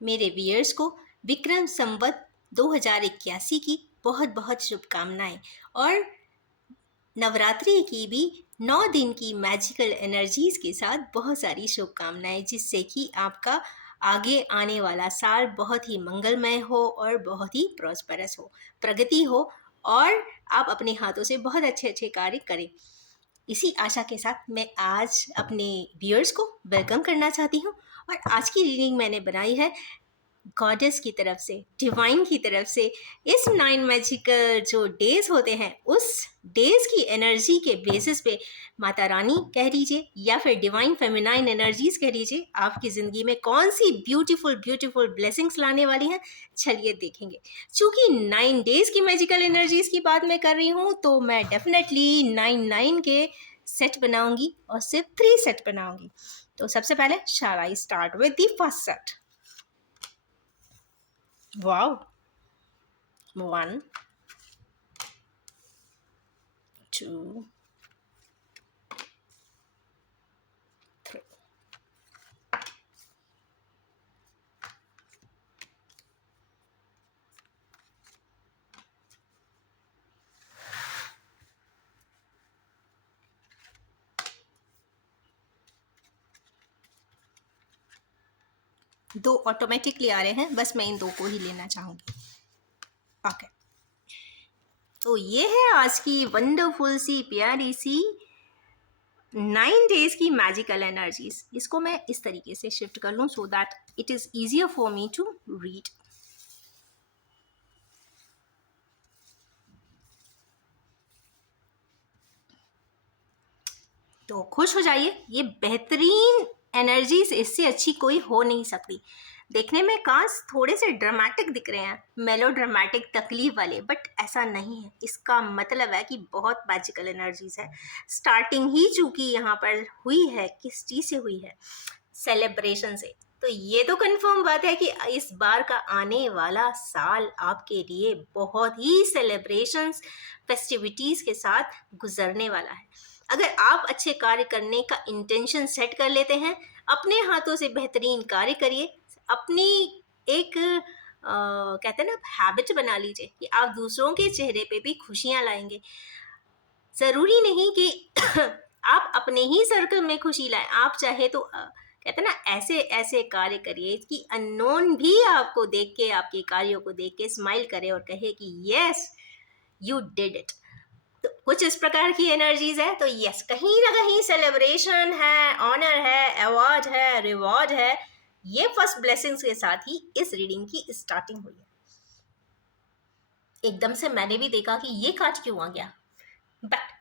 मेरे व्यूअर्स को विक्रम संवत 2081 की बहुत बहुत शुभकामनाएं और नवरात्रि की भी 9 दिन की मैजिकल एनर्जीज के साथ बहुत सारी शुभकामनाएं, जिससे कि आपका आगे आने वाला साल बहुत ही मंगलमय हो और बहुत ही प्रॉस्परस हो, प्रगति हो और आप अपने हाथों से बहुत अच्छे अच्छे कार्य करें। इसी आशा के साथ मैं आज अपने व्यूअर्स को वेलकम करना चाहती हूँ और आज की रीडिंग मैंने बनाई है गॉडेस की तरफ से, डिवाइन की तरफ से। इस 9 मैजिकल जो डेज होते हैं, उस डेज की एनर्जी के बेसिस पे माता रानी कह लीजिए या फिर डिवाइन फेमिनाइन एनर्जीज कह लीजिए, आपकी ज़िंदगी में कौन सी ब्यूटीफुल ब्यूटीफुल ब्लेसिंग्स लाने वाली हैं, चलिए देखेंगे। चूंकि 9 डेज की मैजिकल एनर्जीज की बात मैं कर रही हूँ, तो मैं डेफिनेटली 9 के सेट बनाऊंगी और सिर्फ 3 सेट बनाऊंगी। तो सबसे पहले shall I start with the first set. Wow. 1, 2, 3. दो ऑटोमेटिकली आ रहे हैं, बस मैं इन दो को ही लेना चाहूंगी। ओके, तो ये है आज की वंडरफुल सी प्यारी सी 9 डेज की मैजिकल एनर्जीज। इसको मैं इस तरीके से शिफ्ट कर लूँ so that it is easier for me to read. तो खुश हो जाइए, ये बेहतरीन एनर्जीज, इससे अच्छी कोई हो नहीं सकती। देखने में काश थोड़े से ड्रामेटिक दिख रहे हैं, मेलो ड्रामेटिक, तकलीफ वाले, बट ऐसा नहीं है। इसका मतलब है कि बहुत मैजिकल एनर्जीज है। स्टार्टिंग ही चूंकि यहाँ पर हुई है, किस चीज़ से हुई है? सेलिब्रेशन से। तो ये तो कंफर्म बात है कि इस बार का आने वाला साल आपके लिए बहुत ही सेलिब्रेशंस, फेस्टिविटीज़ के साथ गुजरने वाला है। अगर आप अच्छे कार्य करने का इंटेंशन सेट कर लेते हैं, अपने हाथों से बेहतरीन कार्य करिए, अपनी एक कहते हैं ना, हैबिट बना लीजिए कि आप दूसरों के चेहरे पे भी खुशियां लाएंगे। ज़रूरी नहीं कि आप अपने ही सर्कल में खुशी लाएं, आप चाहे तो कहते हैं ना, ऐसे ऐसे कार्य करिए कि अननोन भी आपको देख के, आपके कार्यों को देख के स्माइल करे और कहे कि यस, यू डिड इट। तो कुछ इस प्रकार की एनर्जीज है। तो यस, कहीं ना कहीं सेलिब्रेशन है, ऑनर है, अवार्ड है, रिवॉर्ड है। ये फर्स्ट ब्लेसिंग्स के साथ ही इस रीडिंग की स्टार्टिंग हुई है। एकदम से मैंने भी देखा कि ये कार्ड क्यों आ गया, बट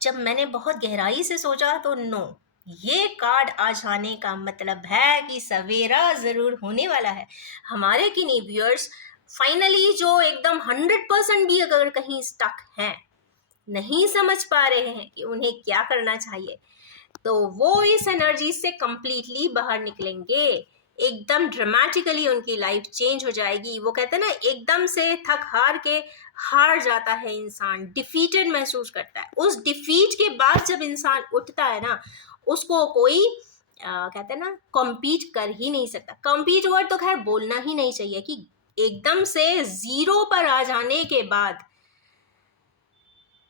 जब मैंने बहुत गहराई से सोचा तो नो, ये कार्ड आ जाने का मतलब है कि सवेरा जरूर होने वाला है। हमारे किन्हीं व्यूअर्स फाइनली जो एकदम 100% भी अगर कहीं स्टक हैं, नहीं समझ पा रहे हैं कि उन्हें क्या करना चाहिए, तो वो इस एनर्जी से कंप्लीटली बाहर निकलेंगे। एकदम ड्रामेटिकली उनकी लाइफ चेंज हो जाएगी। वो कहते हैं ना, एकदम से थक हार के हार जाता है इंसान, डिफीटेड महसूस करता है। उस डिफीट के बाद जब इंसान उठता है ना, उसको कोई कहते हैं ना, कॉम्पीट कर ही नहीं सकता। कॉम्पीट वर्ड तो खैर बोलना ही नहीं चाहिए, कि एकदम से जीरो पर आ जाने के बाद,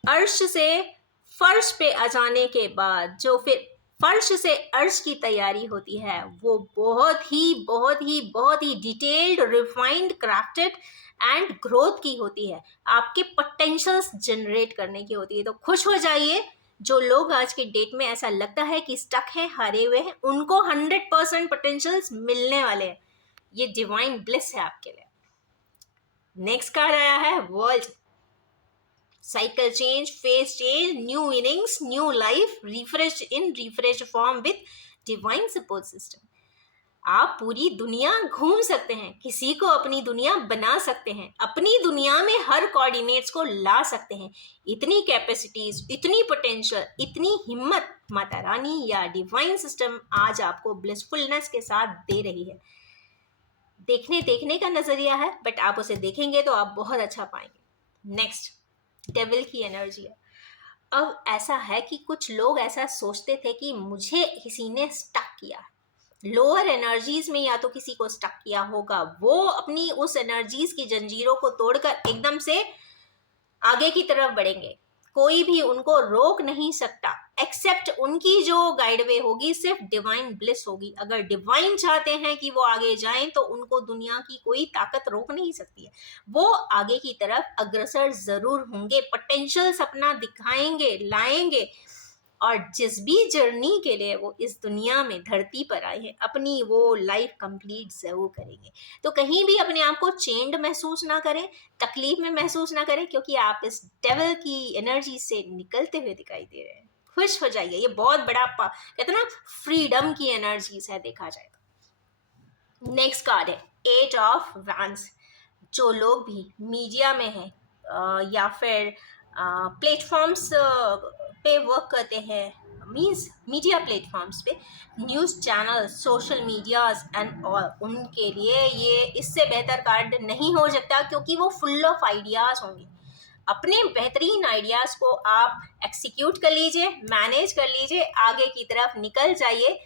अर्श से फर्श पे आ जाने के बाद जो फिर फर्श से अर्श की तैयारी होती है, वो बहुत ही बहुत ही बहुत ही detailed, refined, crafted and growth की होती है। आपके पोटेंशियल्स जनरेट करने की होती है। तो खुश हो जाइए, जो लोग आज के डेट में ऐसा लगता है कि स्टक है, हारे हुए हैं, उनको 100% पोटेंशियल्स मिलने वाले हैं। ये डिवाइन ब्लिस है आपके लिए। नेक्स्ट कार्ड आया है world. Cycle change, phase change, new innings, new life, refreshed in refreshed form with divine support system. आप पूरी दुनिया घूम सकते हैं, किसी को अपनी दुनिया बना सकते हैं, अपनी दुनिया में हर कोऑर्डिनेट्स को ला सकते हैं। इतनी कैपेसिटीज, इतनी पोटेंशियल, इतनी हिम्मत माता रानी या डिवाइन सिस्टम आज आपको ब्लिसफुलनेस के साथ दे रही है। देखने का नजरिया है, बट आप उसे देखेंगे तो आप बहुत अच्छा पाएंगे। नेक्स्ट, डेविल की एनर्जी है। अब ऐसा है कि कुछ लोग ऐसा सोचते थे कि मुझे किसी ने स्टक किया, लोअर एनर्जीज में या तो किसी को स्टक किया होगा, वो अपनी उस एनर्जीज की जंजीरों को तोड़कर एकदम से आगे की तरफ बढ़ेंगे। कोई भी उनको रोक नहीं सकता, एक्सेप्ट उनकी जो गाइडवे होगी सिर्फ डिवाइन ब्लिस होगी। अगर डिवाइन चाहते हैं कि वो आगे जाएं तो उनको दुनिया की कोई ताकत रोक नहीं सकती है। वो आगे की तरफ अग्रसर जरूर होंगे, पोटेंशियल अपना दिखाएंगे, लाएंगे, और जिस भी जर्नी के लिए वो इस दुनिया में धरती पर आए हैं अपनी वो लाइफ कंप्लीट जरूर करेंगे। तो कहीं भी अपने आप को चेंड महसूस ना करें, तकलीफ में महसूस ना करें, क्योंकि आप इस डेविल की एनर्जी से निकलते हुए दिखाई दे रहे हैं। खुश हो जाइए, ये बहुत बड़ा कहते हैं ना फ्रीडम की एनर्जीज है देखा जाए तो। नेक्स्ट कार्ड है एट ऑफ वैंड्स। जो लोग भी मीडिया में हैं या फिर प्लेटफॉर्म्स पे वर्क करते हैं, मीन्स मीडिया प्लेटफॉर्म्स पे, news channel, social medias and all, उनके लिए ये इससे बेहतर कार्ड नहीं हो सकता, क्योंकि वो फुल ऑफ आइडियाज़ होंगे। अपने बेहतरीन आइडियाज को आप एक्सिक्यूट कर लीजिए, मैनेज कर लीजिए, आगे की तरफ निकल जाइए।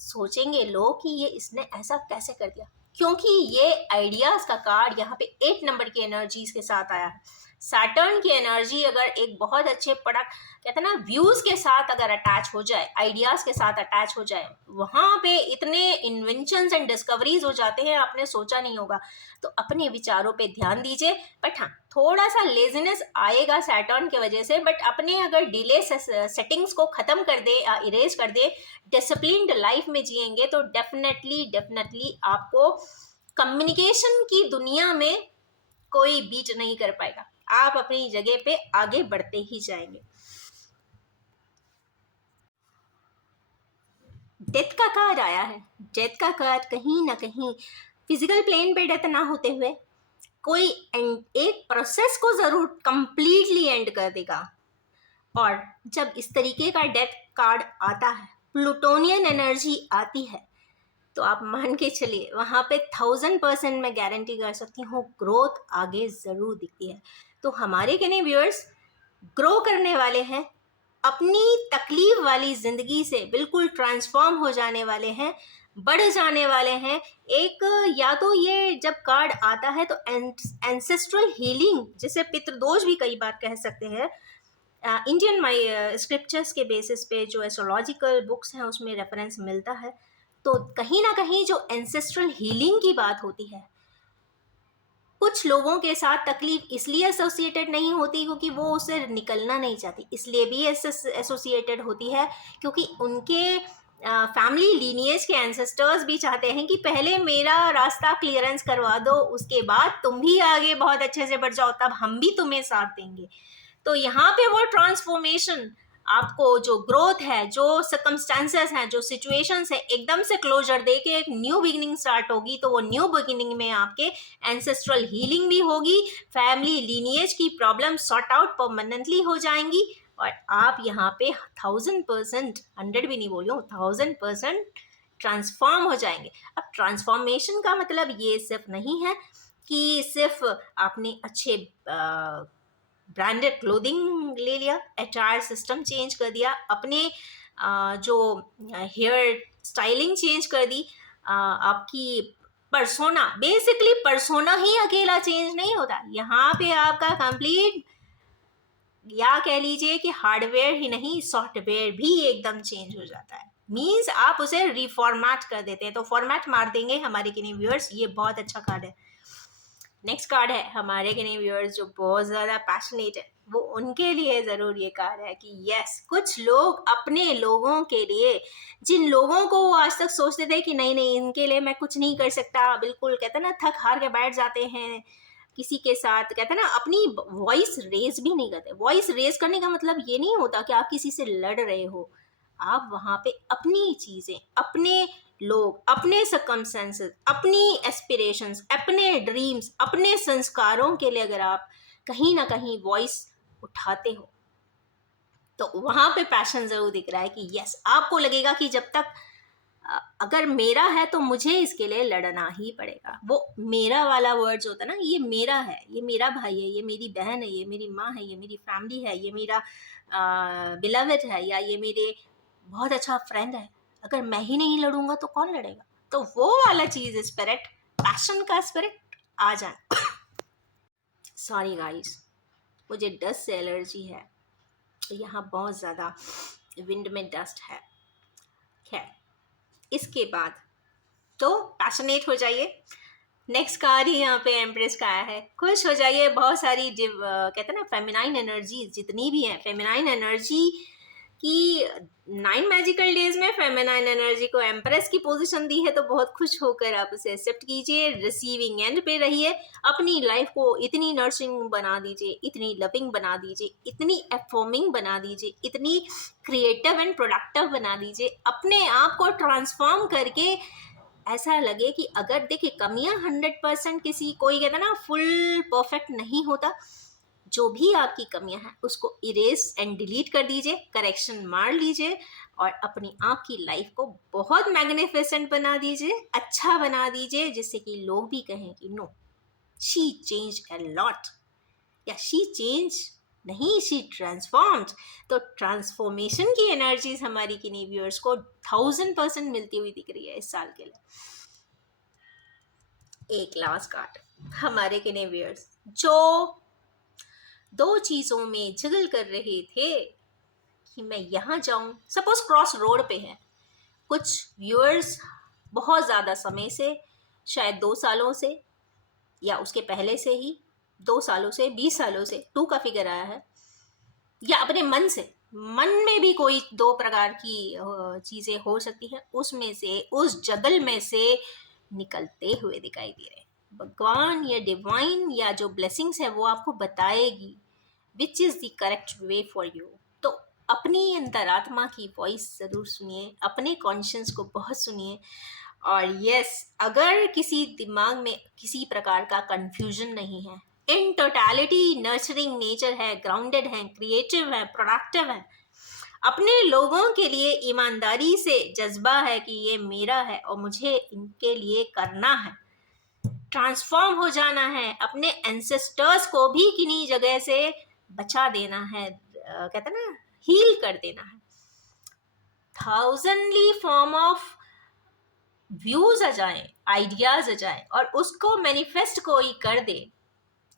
सोचेंगे लोग कि ये इसने ऐसा कैसे कर दिया, क्योंकि ये आइडियाज का कार्ड यहाँ पे 8 नंबर की एनर्जीज के साथ आया है। सैटर्न की एनर्जी अगर एक बहुत अच्छे प्रोडक्ट कहते हैं ना व्यूज के साथ अगर अटैच हो जाए, आइडियाज के साथ अटैच हो जाए, वहां पे इतने इन्वेंशंस एंड डिस्कवरीज हो जाते हैं आपने सोचा नहीं होगा। तो अपने विचारों पे ध्यान दीजिए, बट हाँ थोड़ा सा लेजीनेस आएगा सैटर्न की वजह से, बट अपने अगर डिले सेटिंग्स को खत्म कर दे या इरेज कर दे, डिसिप्लिन्ड लाइफ में जिएंगे तो डेफिनेटली आपको कम्युनिकेशन की दुनिया में कोई बीट नहीं कर पाएगा। आप अपनी जगह पे आगे बढ़ते ही जाएंगे। डेथ का कार्ड आया है। डेथ का कार्ड कहीं ना कहीं फिजिकल प्लेन पे डेथ ना होते हुए कोई एक प्रोसेस को जरूर कंप्लीटली एंड कर देगा। और जब इस तरीके का डेथ कार्ड आता है, प्लूटोनियन एनर्जी आती है, तो आप मान के चलिए वहाँ पे 1000% मैं गारंटी कर सकती हूँ ग्रोथ आगे ज़रूर दिखती है। तो हमारे कहने व्यूअर्स ग्रो करने वाले हैं, अपनी तकलीफ वाली ज़िंदगी से बिल्कुल ट्रांसफॉर्म हो जाने वाले हैं, बढ़ जाने वाले हैं। एक या तो ये जब कार्ड आता है तो एंसेस्ट्रल हीलिंग, जिसे पितृदोष भी कई बार कह सकते हैं, इंडियन माई स्क्रिप्चर्स के बेसिस पे जो एस्ट्रोलॉजिकल बुक्स हैं उसमें रेफरेंस मिलता है। तो कहीं ना कहीं जो एंसेस्ट्रल हीलिंग की बात होती है, कुछ लोगों के साथ तकलीफ इसलिए एसोसिएटेड नहीं होती क्योंकि वो उससे निकलना नहीं चाहती, इसलिए भी एसोसिएटेड होती है क्योंकि उनके फैमिली लीनिएज के एंसेस्टर्स भी चाहते हैं कि पहले मेरा रास्ता क्लियरेंस करवा दो, उसके बाद तुम भी आगे बहुत अच्छे से बढ़ जाओ, तब हम भी तुम्हें साथ देंगे। तो यहाँ पे वो ट्रांसफॉर्मेशन, आपको जो ग्रोथ है, जो सर्कमस्टेंसेस हैं, जो सिचुएशंस है, एकदम से क्लोजर दे के एक न्यू बिगिनिंग स्टार्ट होगी। तो वो न्यू बिगिनिंग में आपके एंसेस्ट्रल हीलिंग भी होगी, फैमिली लीनिएज की प्रॉब्लम सॉर्ट आउट परमानेंटली हो जाएंगी, और आप यहाँ पे 1000%, 100 भी नहीं बोल रही हूँ, 1000% ट्रांसफॉर्म हो जाएंगे। अब ट्रांसफॉर्मेशन का मतलब ये सिर्फ नहीं है कि सिर्फ आपने अच्छे ब्रांडेड क्लोथिंग ले लिया, एचआर सिस्टम चेंज कर दिया, अपने जो हेयर स्टाइलिंग चेंज कर दी, आपकी पर्सोना, बेसिकली पर्सोना ही अकेला चेंज नहीं होता, यहाँ पे आपका कंप्लीट, या कह लीजिए कि हार्डवेयर ही नहीं सॉफ्टवेयर भी एकदम चेंज हो जाता है। मीन्स आप उसे रिफॉर्मेट कर देते हैं। तो फॉर्मेट मार देंगे हमारे किन्हीं व्यूअर्स, ये बहुत अच्छा कार्ड है। नेक्स्ट कार्ड है हमारे के नहीं व्यूअर्स जो बहुत ज़्यादा पैशनेट है, वो उनके लिए ज़रूर ये कार्ड है कि यस, कुछ लोग अपने लोगों के लिए, जिन लोगों को वो आज तक सोचते थे कि नहीं नहीं इनके लिए मैं कुछ नहीं कर सकता, बिल्कुल कहते हैं ना थक हार के बैठ जाते हैं किसी के साथ, कहते हैं ना अपनी वॉइस रेज भी नहीं करते। वॉइस रेज करने का मतलब ये नहीं होता कि आप किसी से लड़ रहे हो, आप वहाँ पे अपनी चीज़ें, अपने लोग, अपने सर्कमस्टेंसेस, अपनी एस्पिरेशंस, अपने ड्रीम्स, अपने संस्कारों के लिए अगर आप कहीं ना कहीं वॉइस उठाते हो, तो वहाँ पे पैशन ज़रूर दिख रहा है कि यस, आपको लगेगा कि जब तक अगर मेरा है तो मुझे इसके लिए लड़ना ही पड़ेगा। वो मेरा वाला वर्ड्स होता है ना, ये मेरा है, ये मेरा भाई है, ये मेरी बहन है, ये मेरी माँ है, ये मेरी फैमिली है, ये मेरा बिलवेड है, या ये मेरे बहुत अच्छा फ्रेंड है। अगर मैं ही नहीं लड़ूंगा तो कौन लड़ेगा? तो वो वाला चीज स्पिरिट, पैशन का स्पिरिट आ जाए। सॉरी गाइस, मुझे डस्ट से एलर्जी है, यहाँ बहुत ज़्यादा विंड में डस्ट है। खैर, इसके बाद तो पैशनेट हो जाइए। नेक्स्ट कार्ड ही यहाँ पे एम्प्रेस का आया है। खुश हो जाइए। बहुत सारी कहते हैं ना फेमिनाइन एनर्जी जितनी भी हैं, फेमिनाइन एनर्जी कि 9 मैजिकल डेज में फेमिनाइन एनर्जी को एम्प्रेस की पोजीशन दी है, तो बहुत खुश होकर आप उसे एक्सेप्ट कीजिए। रिसीविंग एंड पे रहिए। अपनी लाइफ को इतनी नर्सिंग बना दीजिए, इतनी लविंग बना दीजिए, इतनी अफर्मिंग बना दीजिए, इतनी क्रिएटिव एंड प्रोडक्टिव बना दीजिए, अपने आप को ट्रांसफॉर्म करके ऐसा लगे कि अगर देखिए कमियां 100% किसी, कोई कहता ना फुल परफेक्ट नहीं होता, जो भी आपकी कमियां हैं उसको इरेज एंड डिलीट कर दीजिए, करेक्शन मार लीजिए और अपनी आपकी लाइफ को बहुत मैग्निफिसेंट बना दीजिए, अच्छा बना दीजिए, जिससे कि लोग भी कहें कि no she change a lot, या शी चेंज नहीं, शी ट्रांसफॉर्म्ड। तो ट्रांसफॉर्मेशन की एनर्जीज हमारी किन्हीं व्यूअर्स को 1000% मिलती हुई दिख रही है इस साल के लिए। एक लास्ट कार्ड हमारे किन्हीं व्यूअर्स जो 2 चीज़ों में जगल कर रहे थे कि मैं यहाँ जाऊँ, सपोज क्रॉस रोड पे है। कुछ व्यूअर्स बहुत ज़्यादा समय से, शायद 2 सालों से या उसके पहले से ही, 2 सालों से, 20 सालों से, 2 का फिगर आया है, या अपने मन से, मन में भी कोई 2 प्रकार की चीज़ें हो सकती हैं, उसमें से, उस जगल में से निकलते हुए दिखाई दे रहे हैं। भगवान या डिवाइन या जो ब्लेसिंग्स है वो आपको बताएगी which is the correct way for you. तो अपनी अंतरात्मा की वॉइस ज़रूर सुनिए, अपने कॉन्शियस को बहुत सुनिए। और यस, अगर किसी दिमाग में किसी प्रकार का कंफ्यूजन नहीं है, इन टोटलिटी नर्चरिंग नेचर है, ग्राउंडेड है, क्रिएटिव है, प्रोडक्टिव है, अपने लोगों के लिए ईमानदारी से जज्बा है कि ये मेरा है और मुझे इनके लिए करना है, ट्रांसफॉर्म हो जाना है, अपने एंसेस्टर्स को भी किन्हीं जगह से बचा देना है, कहते हैं ना हील कर देना है। थाउजेंडली फॉर्म ऑफ व्यूज आ जाए, आइडियाज आ जाए और उसको मैनिफेस्ट कोई कर दे।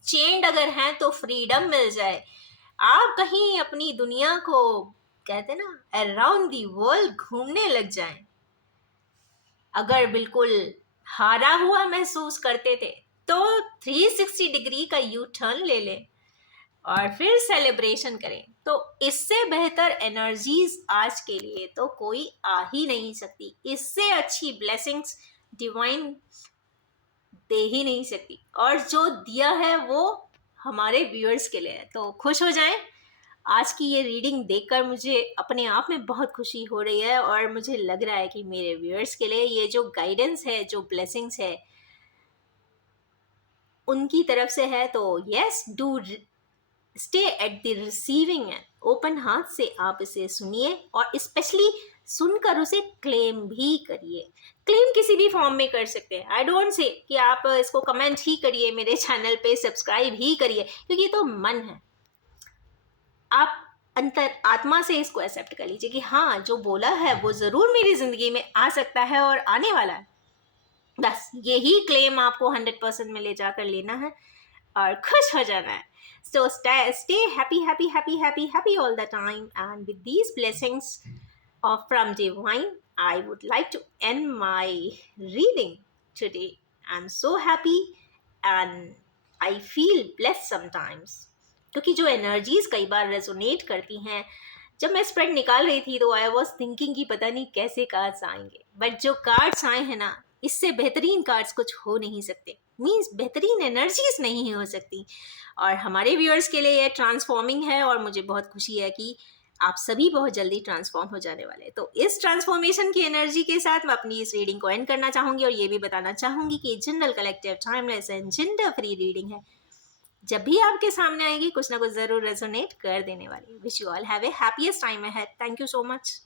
चेंड अगर हैं तो फ्रीडम मिल जाए। आप कहीं अपनी दुनिया को कहते ना अराउंड दी वर्ल्ड घूमने लग जाएं। अगर बिल्कुल हारा हुआ महसूस करते थे तो 360 डिग्री का यू टर्न ले लें और फिर सेलिब्रेशन करें। तो इससे बेहतर एनर्जीज आज के लिए तो कोई आ ही नहीं सकती, इससे अच्छी ब्लेसिंग्स डिवाइन दे ही नहीं सकती, और जो दिया है वो हमारे व्यूअर्स के लिए है। तो खुश हो जाएं। आज की ये रीडिंग देखकर मुझे अपने आप में बहुत खुशी हो रही है और मुझे लग रहा है कि मेरे व्यूअर्स के लिए ये जो गाइडेंस है, जो ब्लेसिंग्स है, उनकी तरफ से है। तो yes, do stay at the receiving end, open हाथ से आप इसे सुनिए और स्पेशली सुनकर उसे क्लेम भी करिए। क्लेम किसी भी फॉर्म में कर सकते हैं। आई डोंट से कि आप इसको कमेंट ही करिए, मेरे चैनल पे सब्सक्राइब ही करिए, क्योंकि ये तो मन है। आप अंतर आत्मा से इसको एक्सेप्ट कर लीजिए कि हाँ, जो बोला है वो ज़रूर मेरी ज़िंदगी में आ सकता है और आने वाला है। बस यही क्लेम आपको 100% में ले जाकर लेना है और खुश हो जाना है। So stay happy, happy, happy, happy, happy all the time. And with these blessings from Divine, I would like to end my reading today. I'm so happy and I feel blessed sometimes. क्योंकि जो energies कई बार resonate करती हैं, जब मैं spread निकाल रही थी तो आई वॉज थिंकिंग कि पता नहीं कैसे कार्ड्स आएंगे, बट जो कार्ड्स आए हैं ना, इससे बेहतरीन कार्ड्स कुछ हो नहीं सकते, मीन्स बेहतरीन एनर्जीज नहीं हो सकती। और हमारे व्यूअर्स के लिए ये ट्रांसफॉर्मिंग है और मुझे बहुत खुशी है कि आप सभी बहुत जल्दी ट्रांसफॉर्म हो जाने वाले हैं। तो इस ट्रांसफॉर्मेशन की एनर्जी के साथ मैं अपनी इस रीडिंग को एंड करना चाहूँगी और ये भी बताना चाहूँगी कि general, collective, timeless and gender free reading है। जब भी आपके सामने आएगी कुछ ना कुछ ज़रूर रेजोनेट कर देने वाली। Wish you all have a happiest time ahead. Thank you so much.